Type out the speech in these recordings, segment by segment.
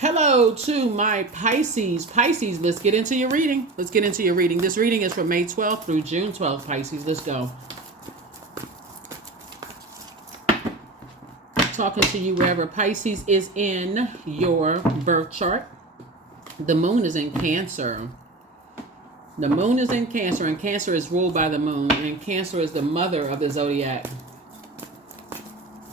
Hello to my Pisces. Pisces, let's get into your reading. Let's get into your reading. This reading is from May 12th through June 12th, Pisces. Let's go. Talking to you wherever Pisces is in your birth chart. The moon is in Cancer. The moon is in Cancer, and Cancer is ruled by the moon, and Cancer is the mother of the zodiac.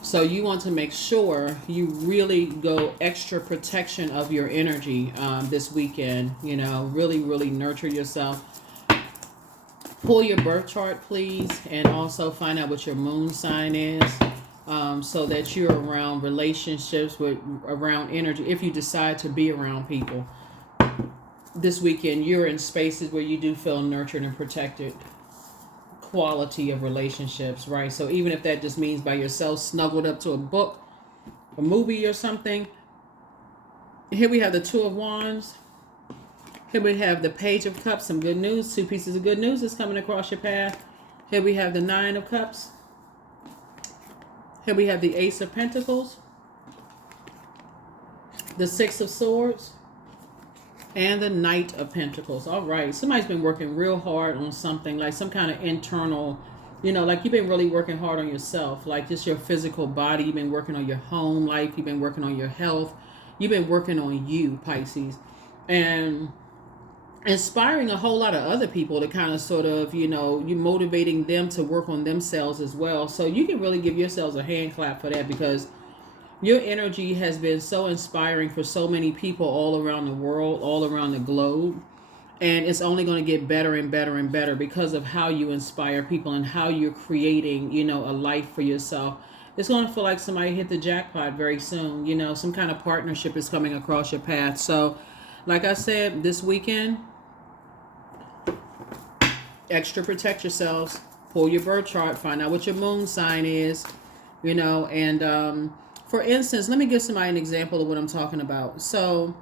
So you want to make sure you really go extra protection of your energy this weekend. You know, really, really nurture yourself. Pull your birth chart, please, and also find out what your moon sign is, so that you're around relationships around energy. If you decide to be around people this weekend, you're in spaces where you do feel nurtured and protected. Quality of relationships, right? So even if that just means by yourself, snuggled up to a book, a movie or something. Here we have the Two of Wands. Here we have the Page of Cups, some good news. Two pieces of good news is coming across your path. Here we have the Nine of Cups. Here we have the Ace of Pentacles, the Six of Swords, and the Knight of Pentacles. All right. Somebody's been working real hard on something, like some kind of internal, you know, like you've been really working hard on yourself, like just your physical body. You've been working on your home life. You've been working on your health. You've been working on you, Pisces, and inspiring a whole lot of other people to kind of sort of, you know, you motivating them to work on themselves as well. So you can really give yourselves a hand clap for that, because your energy has been so inspiring for so many people all around the world, all around the globe. And it's only going to get better and better and better because of how you inspire people and how you're creating, you know, a life for yourself. It's going to feel like somebody hit the jackpot very soon. You know, some kind of partnership is coming across your path. So, like I said, this weekend, extra protect yourselves. Pull your birth chart. Find out what your moon sign is, you know, and for instance, let me give somebody an example of what I'm talking about. So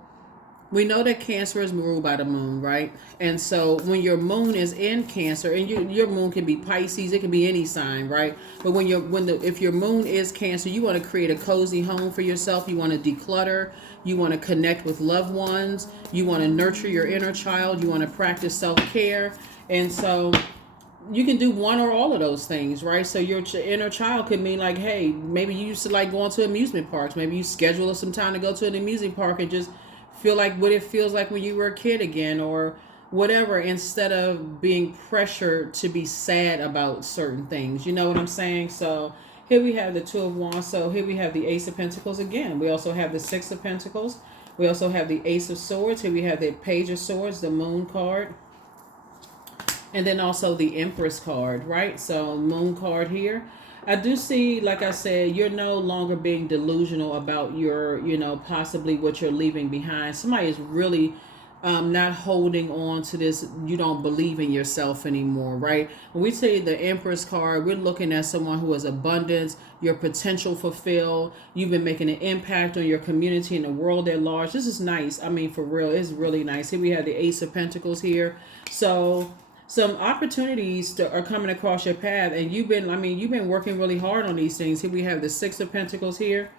we know that Cancer is ruled by the moon, right? And so when your moon is in Cancer, and your moon can be Pisces, it can be any sign, right? But if your moon is Cancer, you want to create a cozy home for yourself. You want to declutter. You want to connect with loved ones. You want to nurture your inner child. You want to practice self-care. And so you can do one or all of those things, right? So your inner child could mean like, hey, maybe you used to like going to amusement parks. Maybe you schedule some time to go to an amusement park and just feel like what it feels like when you were a kid again, or whatever, instead of being pressured to be sad about certain things. You know what I'm saying? So here we have the Two of Wands. So here we have the Ace of Pentacles again. We also have the Six of Pentacles. We also have the Ace of Swords. Here we have the Page of Swords, the Moon card. And then also the Empress card, right? So moon card here. I do see, like I said, you're no longer being delusional about your, you know, possibly what you're leaving behind. Somebody is really not holding on to this. You don't believe in yourself anymore, right? When we say the Empress card, we're looking at someone who has abundance, your potential fulfilled. You've been making an impact on your community and the world at large. This is nice. I mean, for real, it's really nice. Here we have the Ace of Pentacles here. So some opportunities are coming across your path, and you've been working really hard on these things. Here we have the Six of Pentacles here.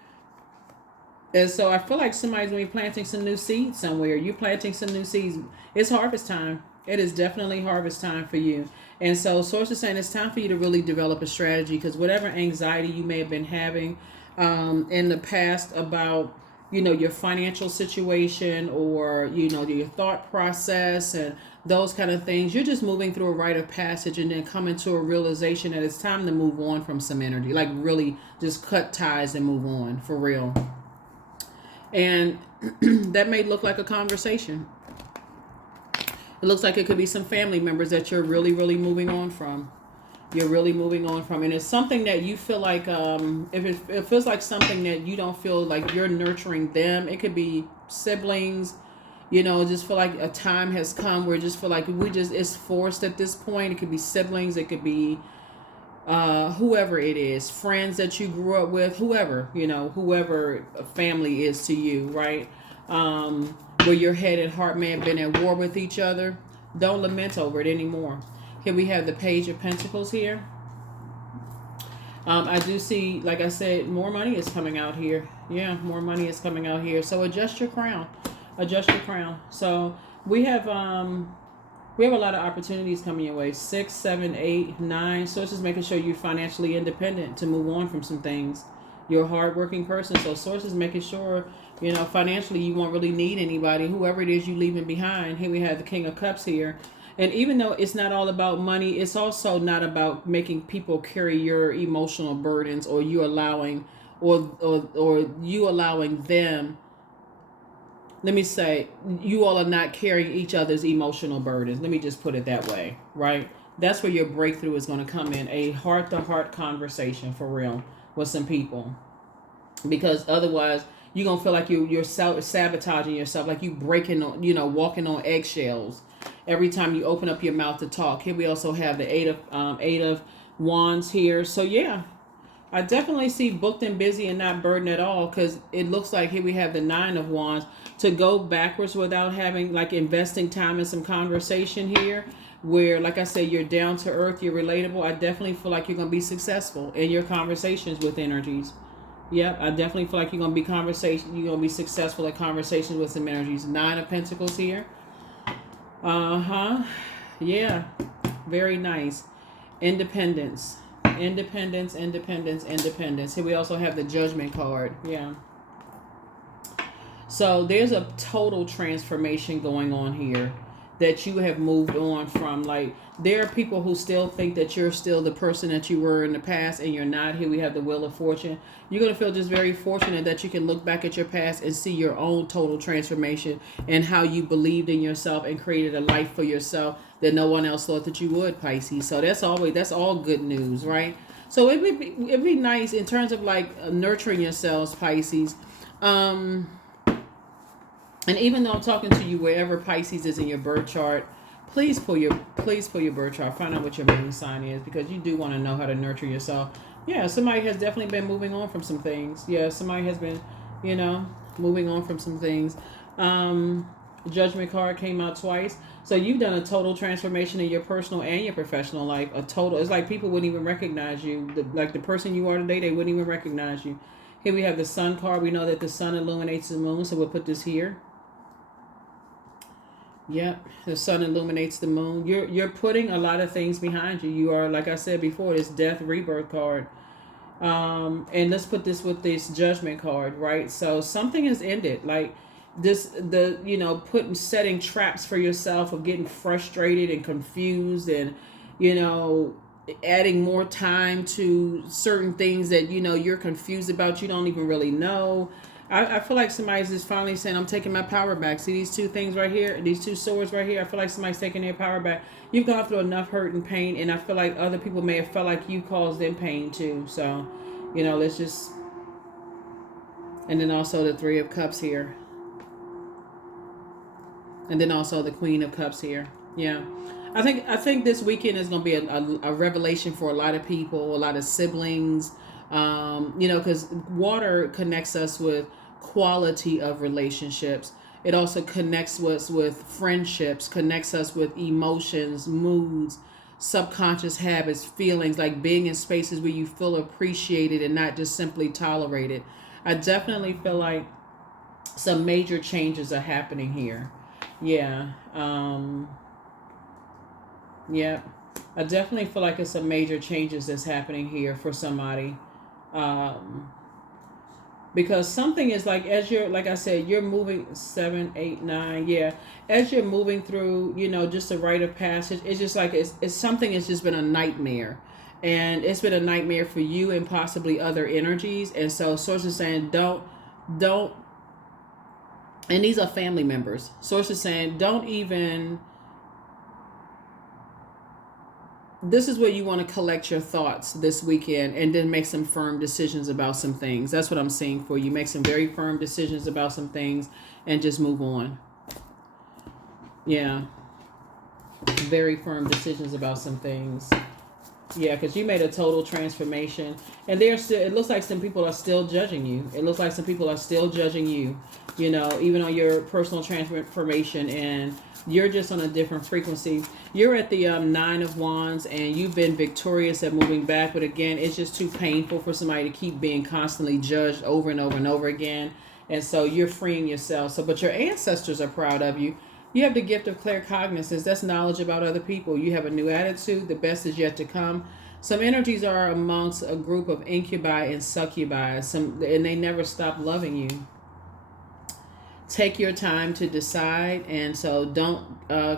And so I feel like somebody's going to be planting some new seeds somewhere. You're planting some new seeds. It's harvest time. It is definitely harvest time for you. And so Source is saying it's time for you to really develop a strategy, because whatever anxiety you may have been having in the past about, you know, your financial situation, or, you know, your thought process and those kind of things, you're just moving through a rite of passage and then coming to a realization that it's time to move on from some energy, like really just cut ties and move on for real. And that may look like a conversation. It looks like it could be some family members that you're really, really moving on from. You're really moving on from. And it's something that you feel like, if it feels like something that you don't feel like you're nurturing them, it could be siblings, you know, just feel like a time has come where just feel like it's forced at this point. It could be siblings. It could be whoever it is, friends that you grew up with, whoever, you know, whoever a family is to you, right? Where your head and heart may have been at war with each other. Don't lament over it anymore. Here we have the Page of Pentacles here. I do see, like I said, more money is coming out here. Yeah, more money is coming out here. So adjust your crown. Adjust your crown. So we have a lot of opportunities coming your way. 6, 7, 8, 9. Source is making sure you're financially independent to move on from some things. You're a hardworking person. So Source is making sure, financially you won't really need anybody. Whoever it is you leaving behind. Here we have the King of Cups here. And even though it's not all about money, it's also not about making people carry your emotional burdens, or you allowing or you allowing them. Let me say, you all are not carrying each other's emotional burdens. Let me just put it that way, right? That's where your breakthrough is going to come in. A heart-to-heart conversation for real with some people. Because otherwise, you're going to feel like you're sabotaging yourself, like you breaking on, walking on eggshells every time you open up your mouth to talk. Here we also have the eight of wands here. So yeah, I definitely see booked and busy and not burdened at all, because it looks like here we have the 9 of wands. To go backwards without having, like, investing time in some conversation here, where, like I said, you're down to earth, you're relatable. I definitely feel like you're going to be successful in your conversations with energies. Yep, I definitely feel like you're going to be successful at conversations with some energies. 9 of Pentacles here. Yeah, very nice. Independence. Independence. Here we also have the Judgment card. Yeah. So there's a total transformation going on here, that you have moved on from. Like, there are people who still think that you're still the person that you were in the past, and you're not. Here we have the Wheel of Fortune. You're going to feel just very fortunate that you can look back at your past and see your own total transformation, and how you believed in yourself and created a life for yourself that no one else thought that you would, Pisces. So that's all good news, right? So it'd be nice in terms of, like, nurturing yourselves, Pisces. And even though I'm talking to you wherever Pisces is in your birth chart, please pull your birth chart. Find out what your moon sign is, because you do want to know how to nurture yourself. Yeah, somebody has definitely been moving on from some things. Yeah, somebody has been, moving on from some things. Judgment card came out twice. So you've done a total transformation in your personal and your professional life. It's like people wouldn't even recognize you. The person you are today, they wouldn't even recognize you. Here we have the Sun card. We know that the sun illuminates the moon, so we'll put this here. Yep, the sun illuminates the moon. You're putting a lot of things behind you. You are, like I said before, this death rebirth card. And let's put this with this Judgment card, right? So something has ended. Like setting traps for yourself of getting frustrated and confused, and adding more time to certain things that you're confused about, you don't even really know. I feel like somebody's just finally saying, I'm taking my power back. See these two things right here? These two swords right here? I feel like somebody's taking their power back. You've gone through enough hurt and pain, and I feel like other people may have felt like you caused them pain too. So, let's just... And then also the 3 of Cups here. And then also the Queen of Cups here. Yeah. I think this weekend is going to be a revelation for a lot of people, a lot of siblings. Because water connects us with quality of relationships. It also connects us with friendships, connects us with emotions, moods, subconscious habits, feelings, like being in spaces where you feel appreciated and not just simply tolerated. I definitely feel like some major changes are happening here. Yeah. Yeah. I definitely feel like it's some major changes that's happening here for somebody. Because something is like, as you're, like I said, you're moving 7, 8, 9. Yeah. As you're moving through, just a rite of passage, it's just like, it's something that's just been a nightmare, and it's been a nightmare for you and possibly other energies. And so Source is saying, don't, and these are family members. Source is saying, don't even... This is where you want to collect your thoughts this weekend, and then make some firm decisions about some things. That's what I'm seeing for you. Make some very firm decisions about some things and just move on. Yeah. Very firm decisions about some things. Yeah, because you made a total transformation, and they're still. It looks like some people are still judging you. It looks like some people are still judging you. You know, even on your personal transformation, and you're just on a different frequency. You're at the Nine of Wands, and you've been victorious at moving back. But again, it's just too painful for somebody to keep being constantly judged over and over and over again. And so you're freeing yourself. So, but your ancestors are proud of you. You have the gift of claircognizance. That's knowledge about other people. You have a new attitude. The best is yet to come. Some energies are amongst a group of incubi and succubi. And they never stop loving you. Take your time to decide, and so don't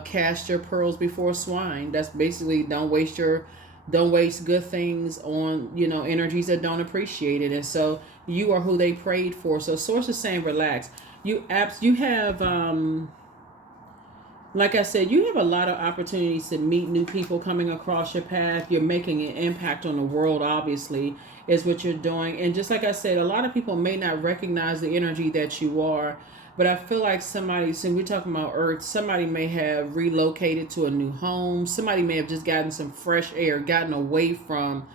cast your pearls before swine. That's basically don't waste good things on energies that don't appreciate it. And so you are who they prayed for. So source is saying relax. You have like I said, you have a lot of opportunities to meet new people coming across your path. You're making an impact on the world, obviously, is what you're doing. And just like I said, a lot of people may not recognize the energy that you are. But I feel like somebody, since we're talking about Earth, somebody may have relocated to a new home. Somebody may have just gotten some fresh air, gotten away from,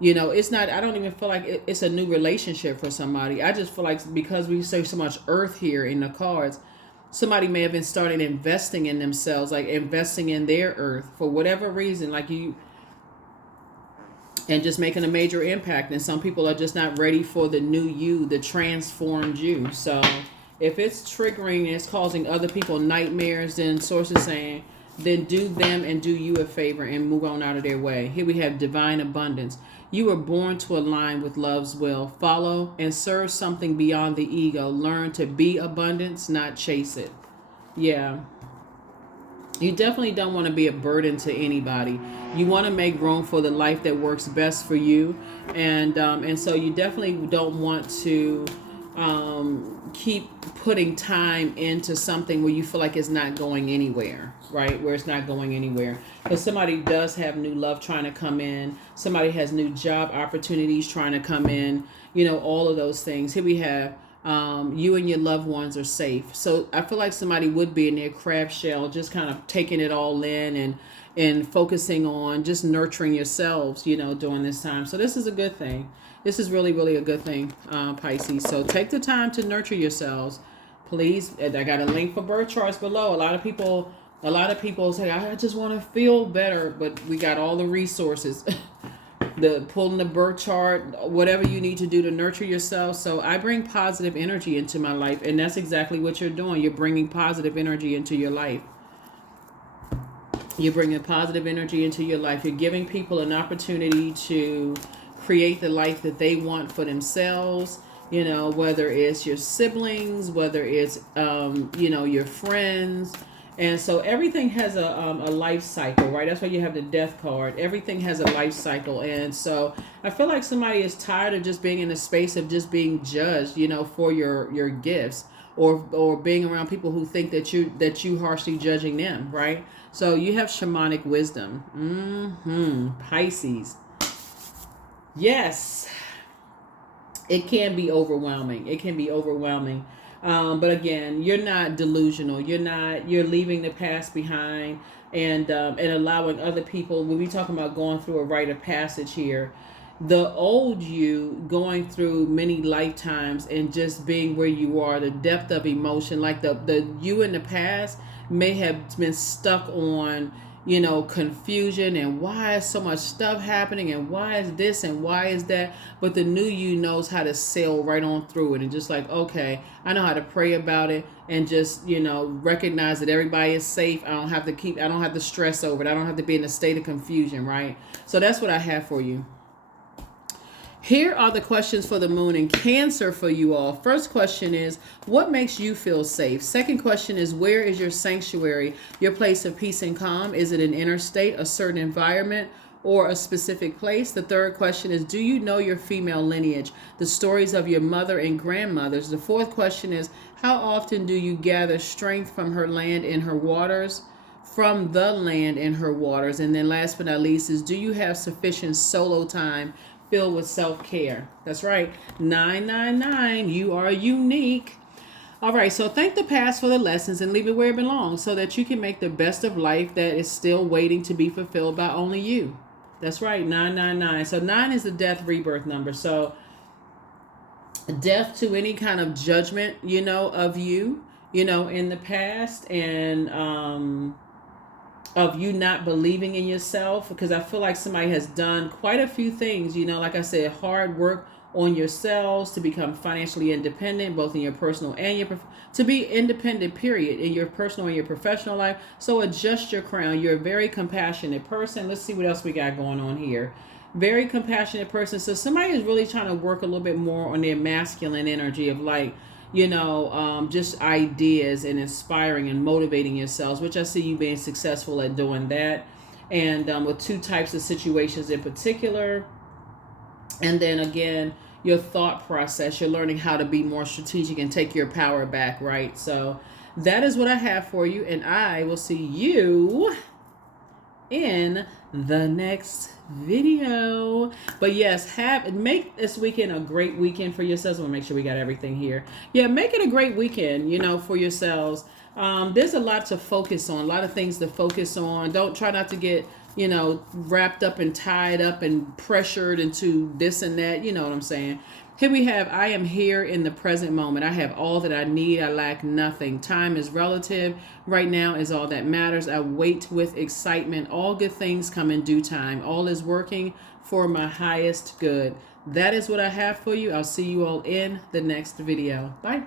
it's not, I don't even feel like it's a new relationship for somebody. I just feel like because we say so much Earth here in the cards, somebody may have been starting investing in themselves, like investing in their Earth for whatever reason, and just making a major impact. And some people are just not ready for the new you, the transformed you. So if it's triggering and it's causing other people nightmares, then source is saying, then do them and do you a favor and move on out of their way. Here we have divine abundance. You were born to align with love's will. Follow and serve something beyond the ego. Learn to be abundance, not chase it. Yeah. You definitely don't want to be a burden to anybody. You want to make room for the life that works best for you. And so you definitely don't want to keep putting time into something where you feel like it's not going anywhere, right? Where it's not going anywhere. Because somebody does have new love trying to come in. Somebody has new job opportunities trying to come in. All of those things. Here we have you and your loved ones are safe. So I feel like somebody would be in their crab shell, just kind of taking it all in and focusing on just nurturing yourselves, during this time. So this is a good thing. This is really, really a good thing, Pisces. So take the time to nurture yourselves, please. I got a link for birth charts below. A lot of people say, I just want to feel better, but we got all the resources. Pulling the birth chart, whatever you need to do to nurture yourself. So I bring positive energy into my life, and that's exactly what you're doing. You're bringing positive energy into your life. You're bringing positive energy into your life. You're giving people an opportunity to create the life that they want for themselves, whether it's your siblings, whether it's, your friends. And so everything has a life cycle, right? That's why you have the death card. Everything has a life cycle. And so I feel like somebody is tired of just being in a space of just being judged, for your gifts or being around people who think that you harshly judging them, right? So you have shamanic wisdom. Pisces. Yes, it can be overwhelming. But again, you're not delusional. You're leaving the past behind and allowing other people. When we talking about going through a rite of passage here, the old you going through many lifetimes and just being where you are, the depth of emotion, like the you in the past may have been stuck on, confusion and why is so much stuff happening and why is this and why is that. But the new you knows how to sail right on through it and just like, okay, I know how to pray about it and just, recognize that everybody is safe. I don't have to stress over it. I don't have to be in a state of confusion, right? So that's what I have for you. Here are the questions for the moon in Cancer for you all. First question is, what makes you feel safe? Second question is, where is your sanctuary, your place of peace and calm? Is it an inner state, a certain environment, or a specific place? The third question is, do you know your female lineage, the stories of your mother and grandmothers? The fourth question is, how often do you gather strength from her land and her waters? From the land and her waters? And then last but not least is, do you have sufficient solo time filled with self-care? That's right. 999. You are unique. All right. So thank the past for the lessons and leave it where it belongs so that you can make the best of life that is still waiting to be fulfilled by only you. That's right, 999. So 9 is the death rebirth number. So death to any kind of judgment, of you, in the past, and of you not believing in yourself, because I feel like somebody has done quite a few things, like I said, hard work on yourselves to become financially independent, both in your personal and to be independent, period, in your personal and your professional life. So adjust your crown. You're a very compassionate person. Let's see what else we got going on here. Very compassionate person. So somebody is really trying to work a little bit more on their masculine energy of like, just ideas and inspiring and motivating yourselves, which I see you being successful at doing that. And with 2 types of situations in particular. And then again, your thought process, you're learning how to be more strategic and take your power back, right? So that is what I have for you. And I will see you in the next video. But yes, make this weekend a great weekend for yourselves. We'll make sure we got everything here. Yeah, make it a great weekend, for yourselves. There's a lot to focus on, a lot of things to focus on. Don't try not to get wrapped up and tied up and pressured into this and that. You know what I'm saying? Here we have, I am here in the present moment. I have all that I need. I lack nothing. Time is relative. Right now is all that matters. I wait with excitement. All good things come in due time. All is working for my highest good. That is what I have for you. I'll see you all in the next video. Bye.